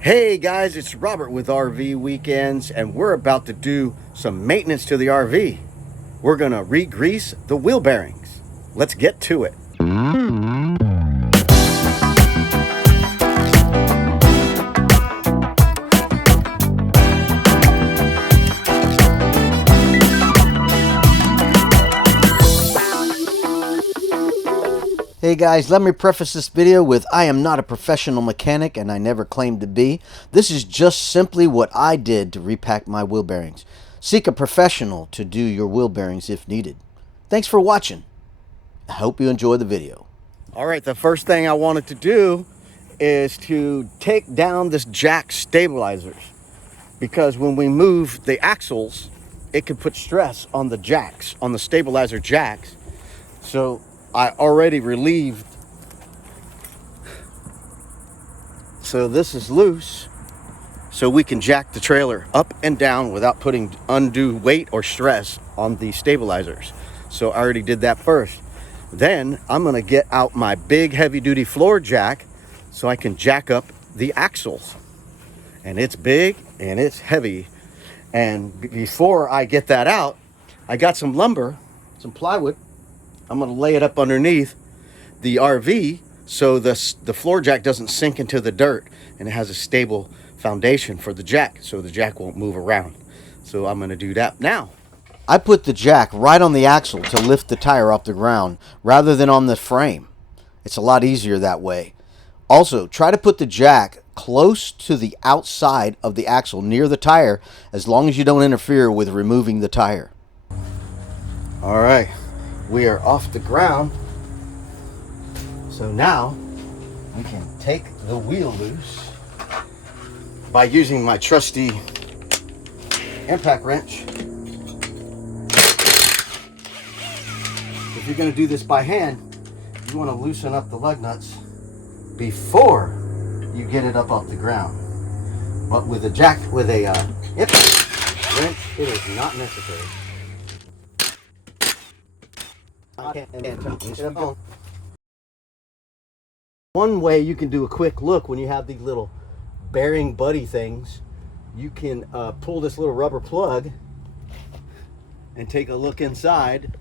Hey guys, it's Robert with RV Weekends, and we're about to do some maintenance to the RV. We're gonna re-grease the wheel bearings. Let's get to it. Hey guys, let me preface this video with I am not a professional mechanic and I never claimed to be. This is just simply what I did to repack my wheel bearings. Seek a professional to do your wheel bearings if needed. Thanks for watching. I hope you enjoy the video. All right, the first thing I wanted to do is to take down this jack stabilizers, because when we move the axles, it could put stress on the jacks, on the stabilizer jacks. So I already relieved. So this is loose, so we can jack the trailer up and down without putting undue weight or stress on the stabilizers. So I already did that first. Then I'm gonna get out my big heavy duty floor jack so I can jack up the axles. And it's big and it's heavy. And before I get that out, I got some lumber, some plywood. I'm gonna lay it up underneath the RV so the floor jack doesn't sink into the dirt, and it has a stable foundation for the jack so the jack won't move around. So I'm gonna do that now. I put the jack right on the axle to lift the tire off the ground rather than on the frame. It's a lot easier that way. Also, try to put the jack close to the outside of the axle near the tire, as long as you don't interfere with removing the tire. All right, we are off the ground. So now we can take the wheel loose by using my trusty impact wrench. If you're going to do this by hand, you want to loosen up the lug nuts before you get it up off the ground. But with a impact wrench, it is not necessary. One way you can do a quick look when you have these little bearing buddy things, you can pull this little rubber plug and take a look inside.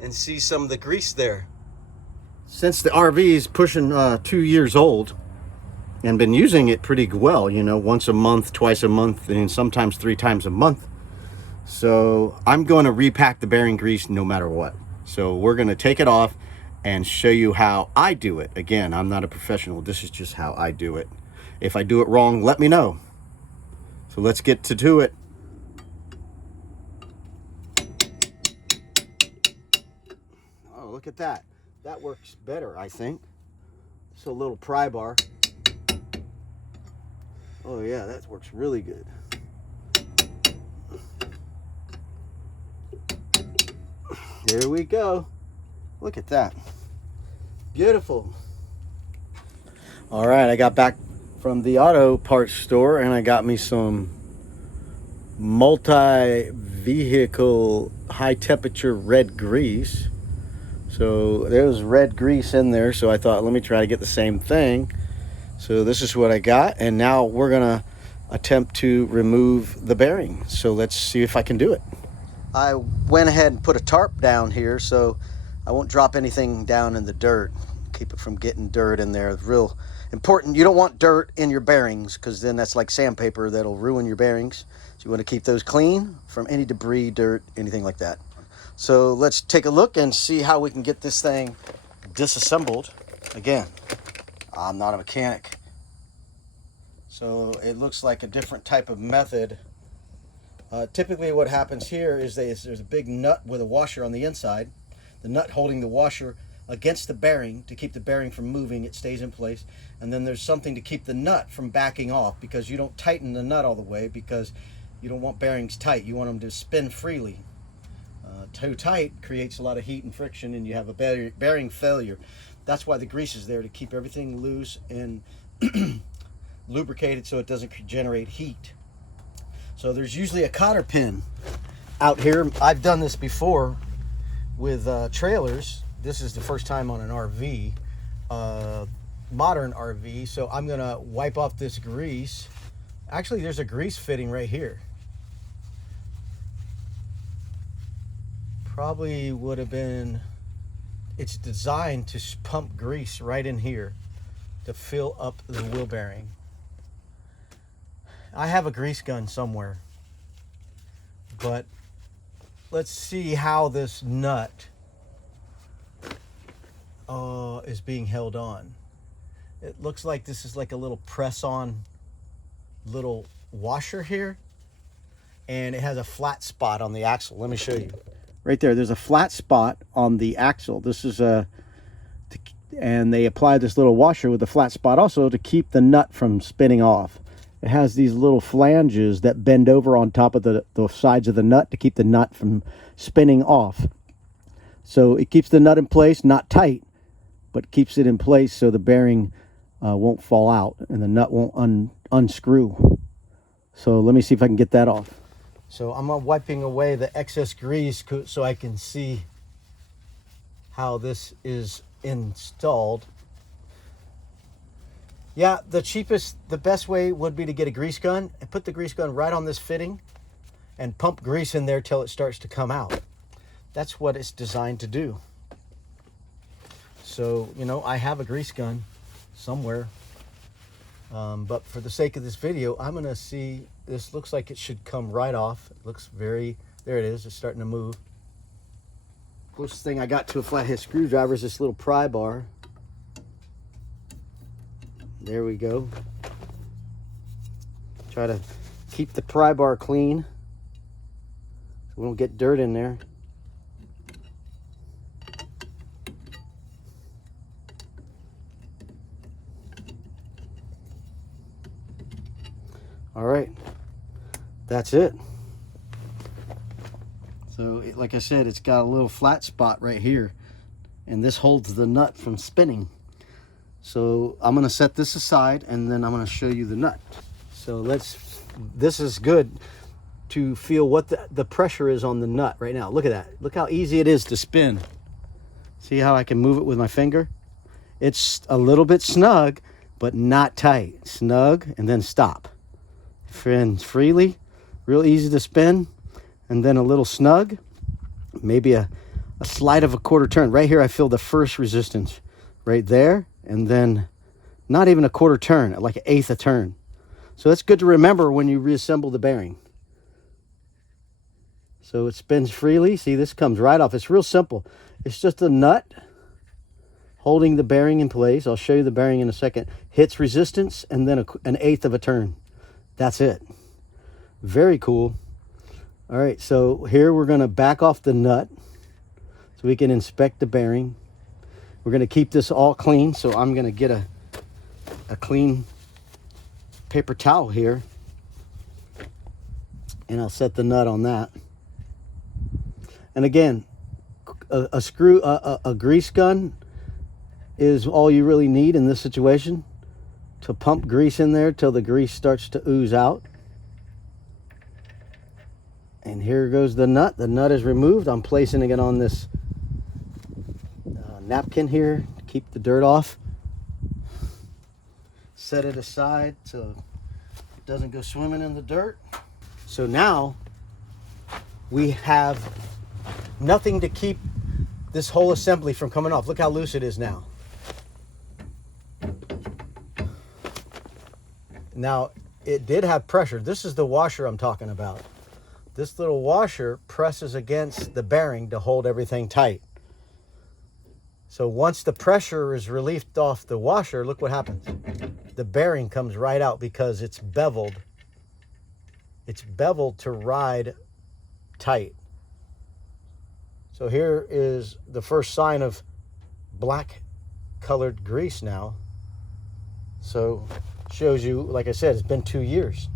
And see some of the grease there. Since the RV is pushing 2 years old and been using it pretty well, you know, once a month, twice a month, and sometimes 3 times a month. So I'm going to repack the bearing grease no matter what. So we're going to take it off and show you how I do it. Again, I'm not a professional. This is just how I do it. If I do it wrong, let me know. So let's get to it. Oh, look at that. That works better, I think. It's a little pry bar. Oh yeah, that works really good. There we go. Look at that. Beautiful. All right, I got back from the auto parts store and I got me some multi-vehicle high temperature red grease. So there was red grease in there, so I thought, let me try to get the same thing. So this is what I got, and now we're gonna attempt to remove the bearing. So let's see if I can do it. I went ahead and put a tarp down here so I won't drop anything down in the dirt. Keep it from getting dirt in there. It's real important. You don't want dirt in your bearings, because then that's like sandpaper that'll ruin your bearings. So you want to keep those clean from any debris, dirt, anything like that. So let's take a look and see how we can get this thing disassembled. Again, I'm not a mechanic, so it looks like a different type of method. Typically what happens here is there's a big nut with a washer on the inside. The nut holding the washer against the bearing to keep the bearing from moving. It stays in place. And then there's something to keep the nut from backing off, because you don't tighten the nut all the way, because you don't want bearings tight. You want them to spin freely. Too tight creates a lot of heat and friction, and you have a bearing failure. That's why the grease is there, to keep everything loose and lubricated so it doesn't generate heat. So there's usually a cotter pin out here. I've done this before with trailers. This is the first time on an RV. modern RV. So I'm gonna wipe off this grease. Actually, there's a grease fitting right here. Probably would have been, it's designed to pump grease right in here to fill up the wheel bearing. I have a grease gun somewhere, but let's see how this nut is being held on. It looks like this is like a little press-on little washer here, and it has a flat spot on the axle. Let me show you. Right there, there's a flat spot on the axle. This is and they apply this little washer with a flat spot also to keep the nut from spinning off. It has these little flanges that bend over on top of the sides of the nut to keep the nut from spinning off. So it keeps the nut in place, not tight, but keeps it in place so the bearing won't fall out and the nut won't unscrew. So let me see if I can get that off. So I'm wiping away the excess grease so I can see how this is installed. Yeah, the best way would be to get a grease gun and put the grease gun right on this fitting and pump grease in there till it starts to come out. That's what it's designed to do. So, you know, I have a grease gun somewhere. But for the sake of this video, I'm going to see, this looks like it should come right off. It looks very, there it is, it's starting to move. Closest thing I got to a flathead screwdriver is this little pry bar. There we go. Try to keep the pry bar clean so we don't get dirt in there. All right, that's it. So like I said, it's got a little flat spot right here, and this holds the nut from spinning. So I'm gonna set this aside and then I'm gonna show you the nut. So this is good to feel what the pressure is on the nut right now. Look at that, look how easy it is to spin. See how I can move it with my finger? It's a little bit snug, but not tight. Snug and then stop. Spin freely, real easy to spin, and then a little snug, maybe a slide of a quarter turn. Right here I feel the first resistance right there, and then not even a quarter turn, like an eighth a turn. So that's good to remember when you reassemble the bearing. So it spins freely. See, this comes right off. It's real simple. It's just a nut holding the bearing in place. I'll show you the bearing in a second. Hits resistance and then an eighth of a turn. That's it. Very cool. All right, so here we're going to back off the nut so we can inspect the bearing. We're going to keep this all clean, so I'm going to get a clean paper towel here, and I'll set the nut on that. And again, a grease gun is all you really need in this situation, to pump grease in there till the grease starts to ooze out. And here goes the nut. The nut is removed. I'm placing it on this napkin here to keep the dirt off. Set it aside so it doesn't go swimming in the dirt. So now we have nothing to keep this whole assembly from coming off. Look how loose it is now. Now, it did have pressure. This is the washer I'm talking about. This little washer presses against the bearing to hold everything tight. So once the pressure is relieved off the washer, look what happens. The bearing comes right out because it's beveled. It's beveled to ride tight. So here is the first sign of black colored grease now. So shows you, like I said, it's been 2 years.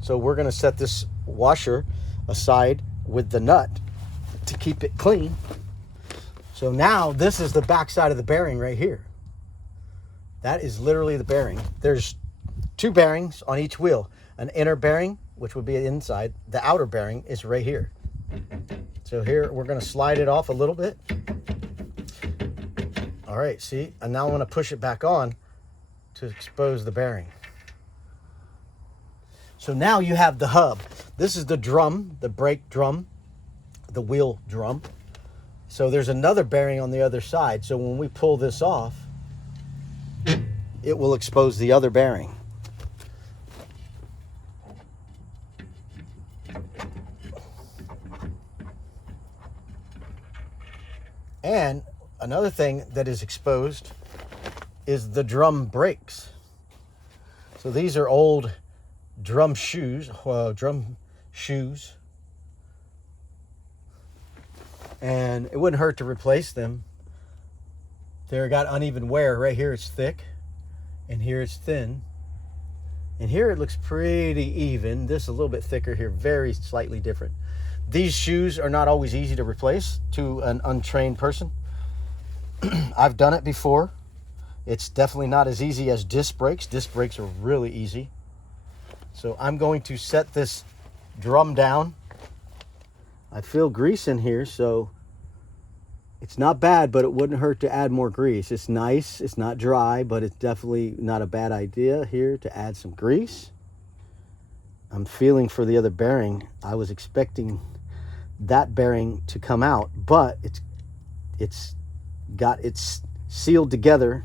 So we're going to set this washer aside with the nut to keep it clean. So now this is the back side of the bearing right here. That is literally the bearing. There's 2 bearings on each wheel. An inner bearing, which would be inside. The outer bearing is right here. So here we're going to slide it off a little bit. All right, see, and now I'm going to push it back on to expose the bearing. So now you have the hub. This is the drum, the brake drum, the wheel drum. So there's another bearing on the other side. So when we pull this off, it will expose the other bearing. And another thing that is exposed is the drum brakes. So these are old drum shoes, and it wouldn't hurt to replace them. They're got uneven wear. Right here it's thick, and here it's thin, and here it looks pretty even. This is a little bit thicker here, very slightly different. These shoes are not always easy to replace to an untrained person. I've done it before. It's definitely not as easy as disc brakes. Disc brakes are really easy. So I'm going to set this drum down. I feel grease in here, so it's not bad, but it wouldn't hurt to add more grease. It's nice, it's not dry, but it's definitely not a bad idea here to add some grease. I'm feeling for the other bearing. I was expecting that bearing to come out, but it's sealed together.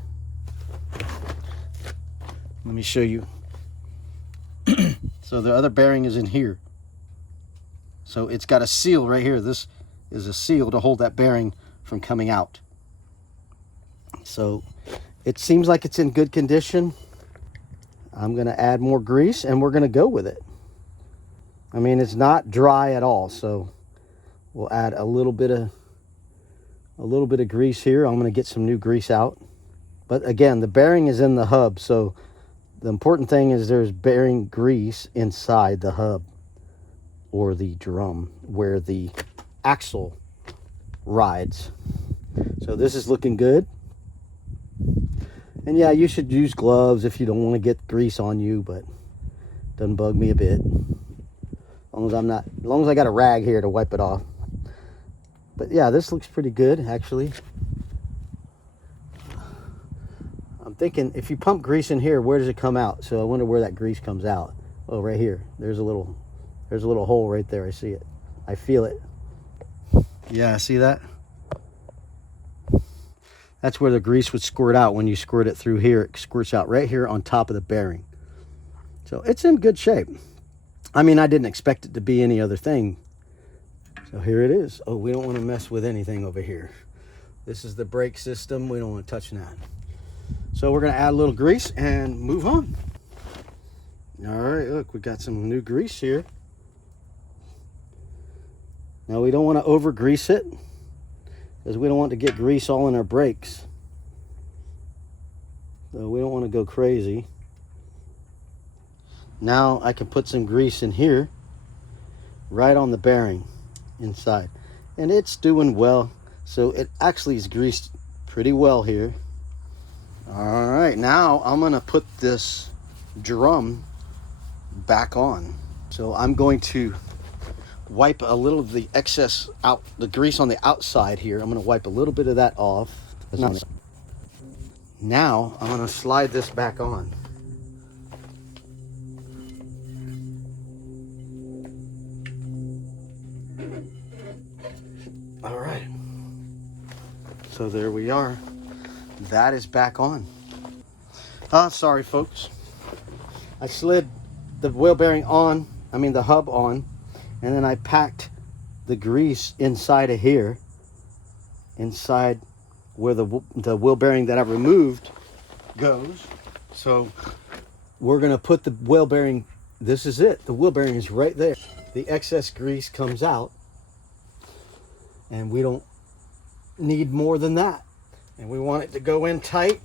Let me show you. So the other bearing is in here. So it's got a seal right here. This is a seal to hold that bearing from coming out. So it seems like it's in good condition. I'm going to add more grease and we're going to go with it. I mean, it's not dry at all, so we'll add a little bit of grease here. I'm going to get some new grease out. But again, the bearing is in the hub, so the important thing is there's bearing grease inside the hub or the drum where the axle rides. So this is looking good. And yeah, you should use gloves if you don't want to get grease on you, but it doesn't bug me a bit. As long as I got a rag here to wipe it off. But yeah, this looks pretty good actually. I'm thinking if you pump grease in here, where does it come out? So I wonder where that grease comes out. Oh, right here. There's a little hole right there. I see it. I feel it. Yeah, see that? That's where the grease would squirt out. When you squirt it through here, it squirts out right here on top of the bearing. So it's in good shape. I mean, I didn't expect it to be any other thing. So here it is. Oh, we don't want to mess with anything over here. This is the brake system. We don't want to touch that. So we're going to add a little grease and move on. All right, look, we got some new grease here. Now we don't want to over grease it because we don't want to get grease all in our brakes. So we don't want to go crazy. Now I can put some grease in here, right on the bearing inside. And it's doing well. So it actually is greased pretty well here. All right, now I'm gonna put this drum back on. So I'm going to wipe a little of the excess out, the grease on the outside here. I'm gonna wipe a little bit of that off. Now I'm gonna slide this back on. All right, so there we are. That is back on. Sorry folks. I slid the wheel bearing on, the hub on, and then I packed the grease inside of here, inside where the wheel bearing that I removed goes. So we're gonna put the wheel bearing, this is it. The wheel bearing is right there. The excess grease comes out, and we don't need more than that. And we want it to go in tight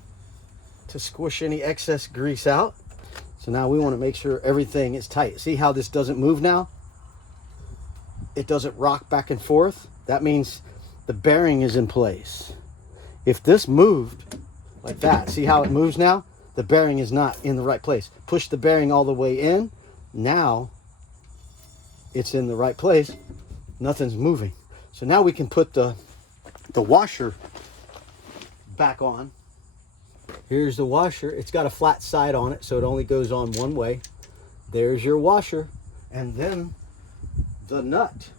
to squish any excess grease out. So now we want to make sure everything is tight. See how this doesn't move now? It doesn't rock back and forth. That means the bearing is in place. If this moved like that, see how it moves now? The bearing is not in the right place. Push the bearing all the way in. Now it's in the right place. Nothing's moving. So now we can put the washer back on. Here's the washer. It's got a flat side on it, so it only goes on one way. There's your washer. And then the nut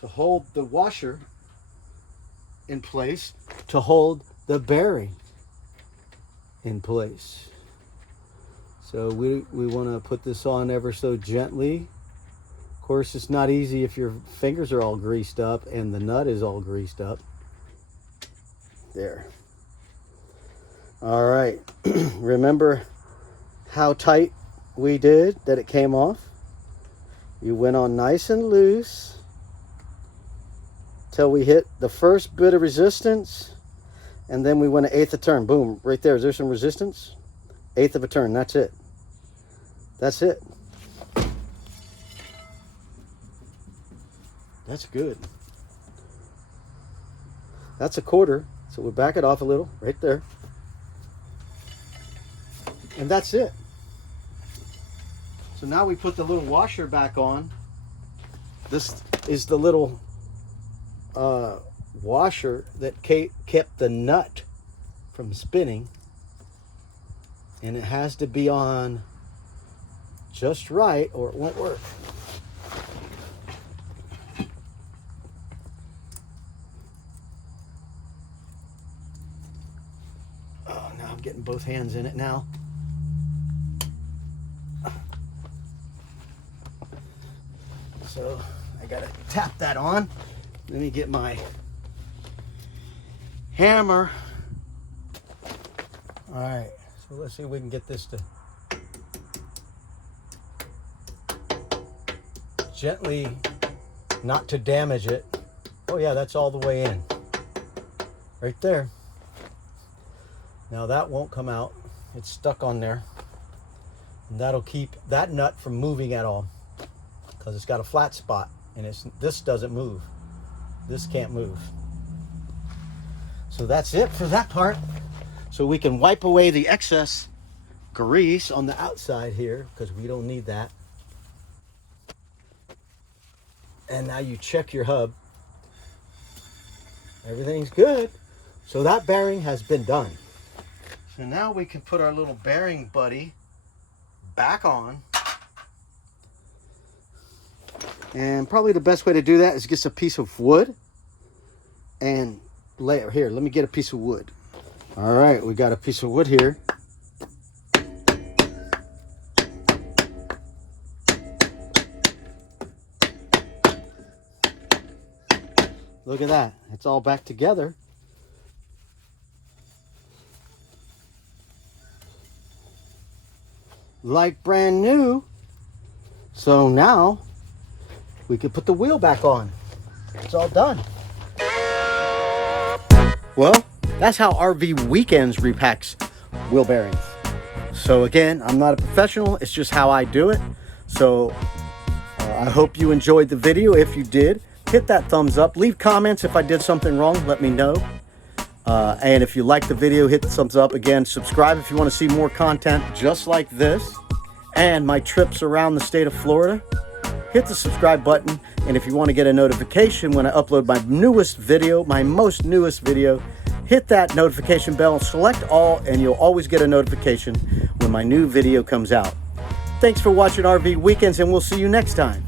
to hold the washer in place, to hold the bearing in place. So we want to put this on ever so gently. Of course, it's not easy if your fingers are all greased up and the nut is all greased up. There. All right. Remember how tight we did that it came off? You went on nice and loose till we hit the first bit of resistance, and then we went 1/8 a turn. Boom, right there. Is there some resistance? 1/8 of a turn. That's it. That's it. That's good. That's 1/4. So we back it off a little right there. And that's it. So now we put the little washer back on. This is the little washer that kept the nut from spinning. And it has to be on just right or it won't work. Oh, now I'm getting both hands in it now. So I gotta tap that on. Let me get my hammer. All right, so let's see if we can get this to gently, not to damage it. Oh yeah, that's all the way in. Right there. Now that won't come out. It's stuck on there. And that'll keep that nut from moving at all, because it's got a flat spot and this doesn't move. This can't move. So that's it for that part. So we can wipe away the excess grease on the outside here, because we don't need that. And now you check your hub. Everything's good. So that bearing has been done. So now we can put our little bearing buddy back on. And probably the best way to do that is get a piece of wood and lay it here. Let me get a piece of wood. All right, we got a piece of wood here. Look at that. It's all back together. Like brand new. So now we can put the wheel back on. It's all done. Well, that's how RV Weekends repacks wheel bearings. So again, I'm not a professional. It's just how I do it. So I hope you enjoyed the video. If you did, hit that thumbs up. Leave comments if I did something wrong. Let me know. And if you like the video, hit the thumbs up. Again, subscribe if you want to see more content just like this and my trips around the state of Florida. Hit the subscribe button. And if you want to get a notification when I upload my newest video, my most newest video, hit that notification bell, select all, and you'll always get a notification when my new video comes out. Thanks for watching RV Weekends, and we'll see you next time.